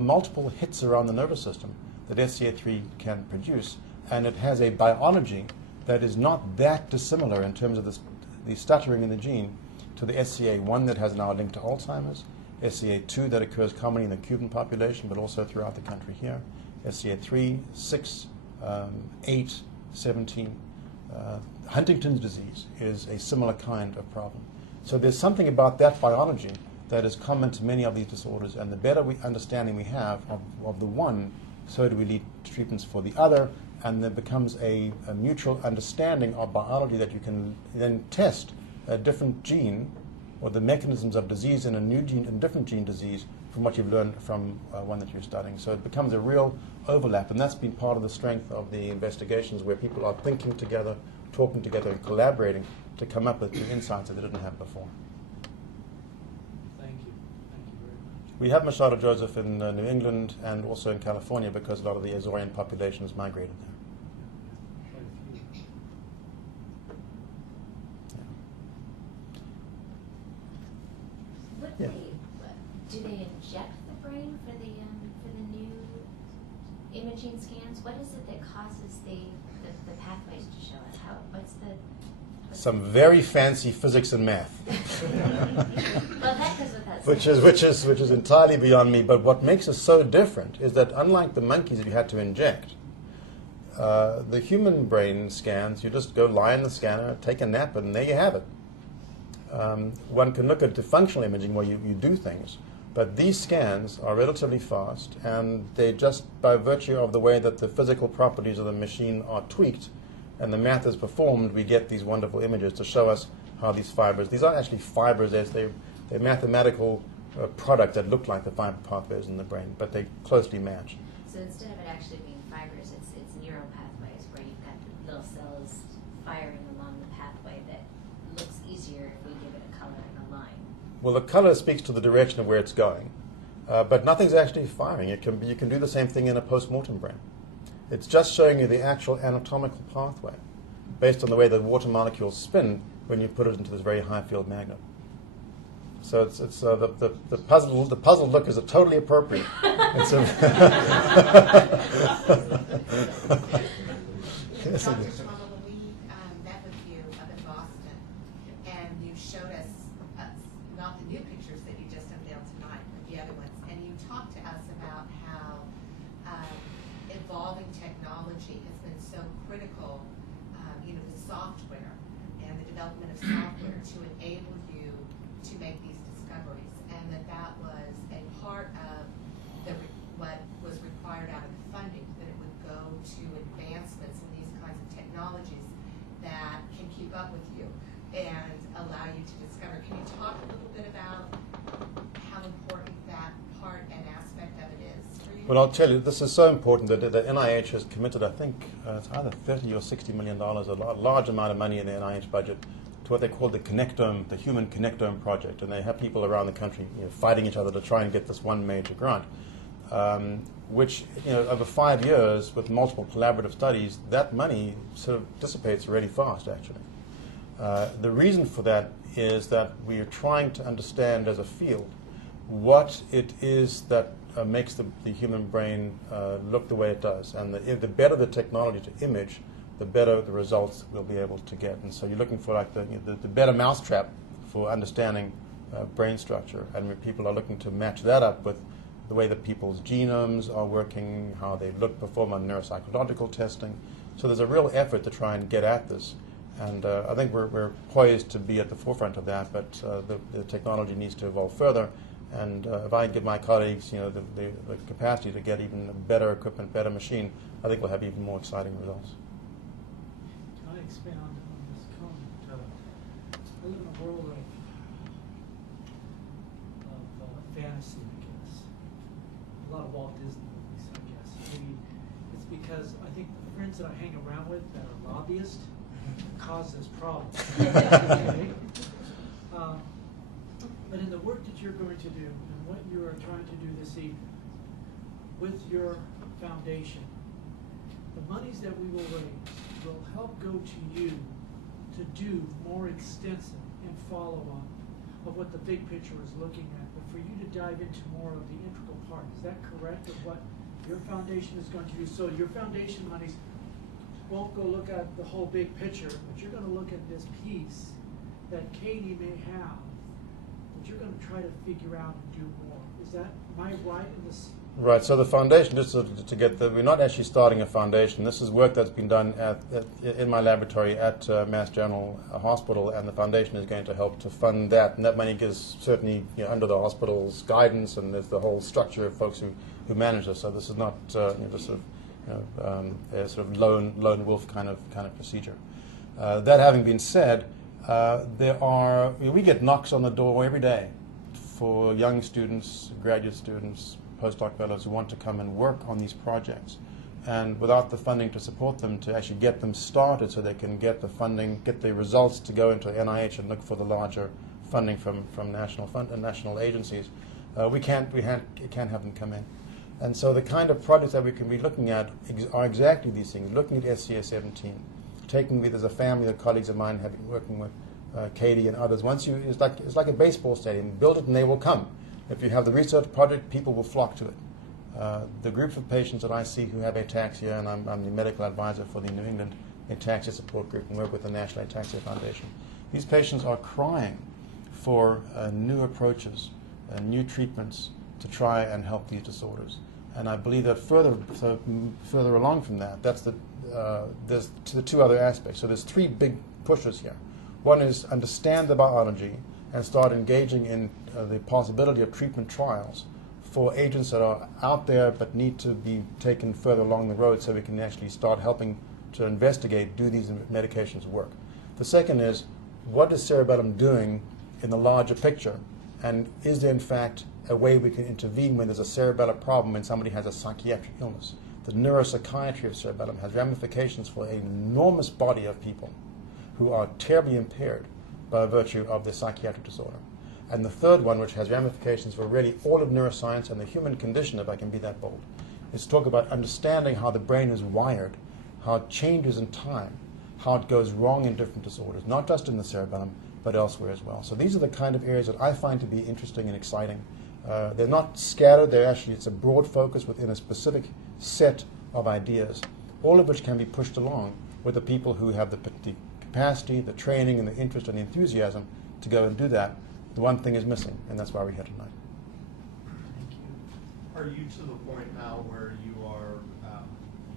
multiple hits around the nervous system that SCA3 can produce, and it has a biology that is not that dissimilar in terms of the stuttering in the gene to the SCA1 that has now linked to Alzheimer's, SCA2 that occurs commonly in the Cuban population but also throughout the country here, SCA3, 6, 8, 17. Huntington's disease is a similar kind of problem. So there's something about that biology that is common to many of these disorders, and the better understanding we have of the one, so do we lead to treatments for the other, and there becomes a mutual understanding of biology that you can then test a different gene or the mechanisms of disease in a new gene, in different gene disease from what you've learned from one that you're studying. So it becomes a real overlap, and that's been part of the strength of the investigations, where people are thinking together, talking together, and collaborating to come up with new insights that they didn't have before. Thank you. Thank you very much. We have Machado Joseph in New England and also in California because a lot of the Azorean population has migrated there. Quite a few. Yeah. Do they inject the brain for the new imaging scans? What is it that causes the pathways to show us? Some very fancy physics and math. Well, that goes with us. which is entirely beyond me. But what makes us so different is that unlike the monkeys that you had to inject, the human brain scans, you just go lie in the scanner, take a nap, and there you have it. One can look at the functional imaging where you do things, but these scans are relatively fast, and they just, by virtue of the way that the physical properties of the machine are tweaked and the math is performed, we get these wonderful images to show us how these fibers, these aren't actually fibers, they're mathematical products that look like the fiber pathways in the brain, but they closely match. So instead of it actually being fibers, it's neural pathways where you've got the little cells firing along the pathway that looks easier if we give it a color and a line. Well, the color speaks to the direction of where it's going, but nothing's actually firing. You can do the same thing in a post-mortem brain. It's just showing you the actual anatomical pathway based on the way the water molecules spin when you put it into this very high field magnet. So it's the puzzle look is totally appropriate. It's Dr. Schmahmann, when we met with you up in Boston, and you showed us not the new pictures that you just unveiled tonight, but the other ones, and you talked to us about how evolving technology has been so critical, the software and the development of software to enable you to make these discoveries, and that was a part of what was required out of the funding, that it would go to advancements in these kinds of technologies that can keep up with you and allow you to discover. Can you talk a little bit about how important that part and aspect of it is for you? Well, I'll tell you, this is so important that the NIH has committed, I think, it's either $30 or $60 million, a large amount of money in the NIH budget, to what they call the connectome, the Human Connectome Project, and they have people around the country fighting each other to try and get this one major grant, which, over 5 years with multiple collaborative studies, that money sort of dissipates really fast, actually. The reason for that is that we are trying to understand as a field what it is that makes the human brain look the way it does. And the better the technology to image, the better the results we'll be able to get. And so you're looking for like the better mousetrap for understanding brain structure. And people are looking to match that up with the way that people's genomes are working, how they perform on neuropsychological testing. So there's a real effort to try and get at this. And I think we're poised to be at the forefront of that, but the technology needs to evolve further. And if I give my colleagues, the capacity to get even better equipment, better machine, I think we'll have even more exciting results. Can I expand on this comment? I live in a world of fantasy, I guess. A lot of Walt Disney movies, I guess. Maybe it's because I think the friends that I hang around with that are lobbyists cause this problem. Okay? But in the work that you're going to do and what you are trying to do this evening with your foundation, the monies that we will raise will help go to you to do more extensive and follow-on of what the big picture is looking at, but for you to dive into more of the integral part. Is that correct of what your foundation is going to do? So your foundation monies won't go look at the whole big picture, but you're going to look at this piece that Katie may have, that you're going to try to figure out and do more. Is that, am I right in this? Right, so the foundation, just to get we're not actually starting a foundation. This is work that's been done in my laboratory at Mass General Hospital, and the foundation is going to help to fund that. And that money is certainly under the hospital's guidance, and there's the whole structure of folks who manage this. So this is not just sort of a sort of lone wolf kind of procedure. That having been said, we get knocks on the door every day for young students, graduate students, postdoc fellows who want to come and work on these projects. And without the funding to support them, to actually get them started so they can get the funding, get the results to go into NIH and look for the larger funding from national agencies, we can't have them come in. And so the kind of projects that we can be looking at are exactly these things, looking at SCA-17, taking there's a family of colleagues of mine have been working with Katie and others. It's like a baseball stadium. Build it and they will come. If you have the research project, people will flock to it. The group of patients that I see who have ataxia, and I'm the medical advisor for the New England Ataxia Support Group and work with the National Ataxia Foundation. These patients are crying for new approaches, new treatments to try and help these disorders. And I believe that further along from that, there's the two other aspects. So there's three big pushes here. One is understand the biology and start engaging in the possibility of treatment trials for agents that are out there but need to be taken further along the road so we can actually start helping to investigate, do these medications work? The second is, what is cerebellum doing in the larger picture? And is there in fact a way we can intervene when there's a cerebellar problem, when somebody has a psychiatric illness? The neuropsychiatry of cerebellum has ramifications for an enormous body of people who are terribly impaired by virtue of their psychiatric disorder. And the third one, which has ramifications for really all of neuroscience and the human condition, if I can be that bold, is to talk about understanding how the brain is wired, how it changes in time, how it goes wrong in different disorders, not just in the cerebellum, but elsewhere as well. So these are the kind of areas that I find to be interesting and exciting. They're not scattered, it's a broad focus within a specific set of ideas, all of which can be pushed along with the people who have the capacity, the training, and the interest and the enthusiasm to go and do that. The one thing is missing, and that's why we're here tonight. Thank you. Are you to the point now where you are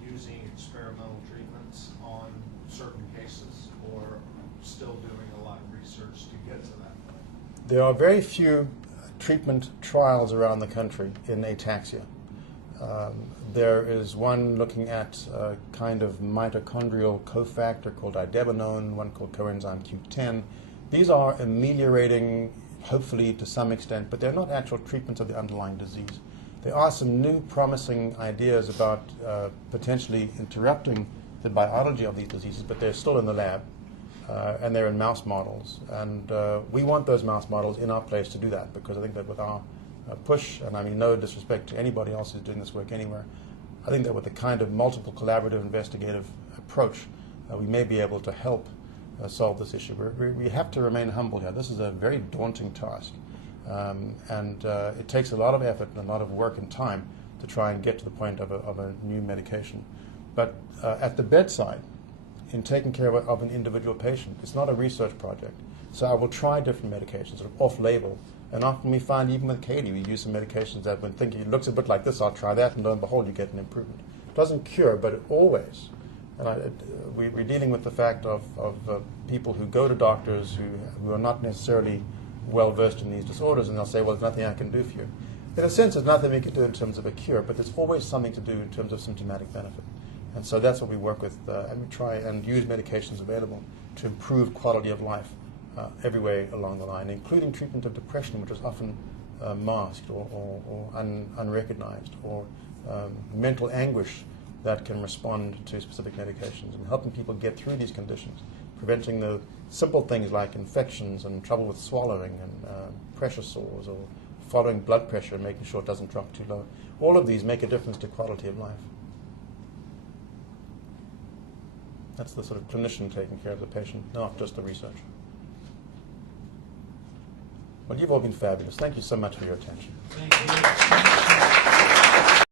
using experimental treatments on certain cases, or still doing a lot of research to get to that point? There are very few treatment trials around the country in ataxia. There is one looking at a kind of mitochondrial cofactor called idebenone, one called coenzyme Q10. These are ameliorating, hopefully to some extent, but they're not actual treatments of the underlying disease. There are some new promising ideas about potentially interrupting the biology of these diseases, but they're still in the lab, and they're in mouse models. And we want those mouse models in our place to do that, because I think that with our push, and I mean no disrespect to anybody else who's doing this work anywhere, I think that with the kind of multiple collaborative investigative approach, we may be able to help solve this issue. We have to remain humble here. This is a very daunting task, and it takes a lot of effort and a lot of work and time to try and get to the point of a new medication. But at the bedside, in taking care of an individual patient, it's not a research project. So I will try different medications, sort of off-label. And often we find, even with Katie, we use some medications that when thinking it looks a bit like this, I'll try that, and lo and behold, you get an improvement. It doesn't cure, but it always. And we're dealing with the fact of people who go to doctors who are not necessarily well versed in these disorders, and they'll say, well, there's nothing I can do for you. In a sense, there's nothing we can do in terms of a cure, but there's always something to do in terms of symptomatic benefit. And so that's what we work with, and we try and use medications available to improve quality of life every way along the line, including treatment of depression, which is often masked or unrecognized, or mental anguish that can respond to specific medications, and helping people get through these conditions, preventing the simple things like infections and trouble with swallowing and pressure sores, or following blood pressure and making sure it doesn't drop too low. All of these make a difference to quality of life. That's the sort of clinician taking care of the patient, not just the researcher. Well, you've all been fabulous. Thank you so much for your attention. Thank you.